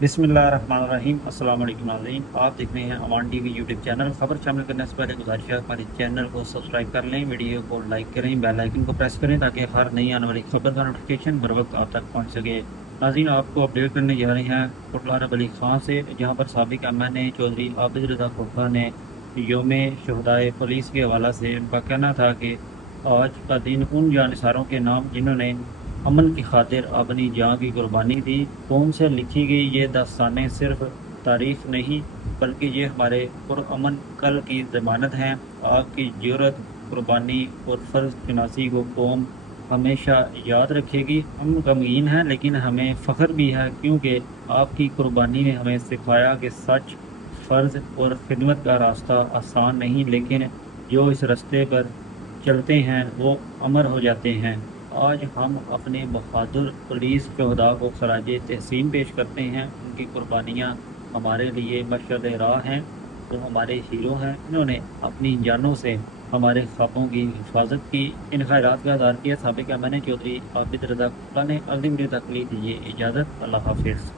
बिस्मिल्लाहिर्रहमानिर्रहीम। अस्सलाम वालेकुम नाज़रीन, आप देख रहे हैं अमान टीवी यूट्यूब चैनल। खबर शामिल करने से पहले गुजारिश है हमारे चैनल को सब्सक्राइब कर लें, वीडियो को लाइक करें, बेल आइकन को प्रेस करें ताकि हर नई आने वाली खबर का नोटिफिकेशन बर वक्त आप तक पहुंच सके। नाज़रीन, आपको अपडेट करने जा रहे हैं कोटला रब अली खां से, जहां पर साबिक एमएनए चौधरी आबिद रज़ा कोटला ने योम शहदाए पुलिस के हवाला से उनका कहना था कि आज का दिन उन जानिसारों के नाम जिन्होंने अमन की खातिर अपनी जान की कुर्बानी दी। कौम से लिखी गई ये दास्तानें सिर्फ तारीफ नहीं बल्कि ये हमारे पुरअमन कल की ज़मानत हैं। आपकी जुर्रत, कुर्बानी और फ़र्ज शनासी को कौम हमेशा याद रखेगी। हम गमगीन हैं लेकिन हमें फ़ख्र भी है, क्योंकि आपकी कुर्बानी ने हमें सिखाया कि सच, फ़र्ज और खिदमत का रास्ता आसान नहीं, लेकिन जो इस रास्ते पर चलते हैं वो अमर हो जाते हैं। आज हम अपने बहादुर पुलिस शहदा को खराज तहसीन पेश करते हैं। उनकी कुर्बानियाँ हमारे लिए मशहद राह हैं। वो हमारे हीरो हैं, इन्होंने अपनी जानों से हमारे ख्वाबों की हिफाजत की। इन खैरात का अदा किया। साबिक एमएनए चौधरी आबिद रज़ा कोटला ने। अगली वीडियो तक ली दीजिए इजाज़त। अल्लाह हाफिज़।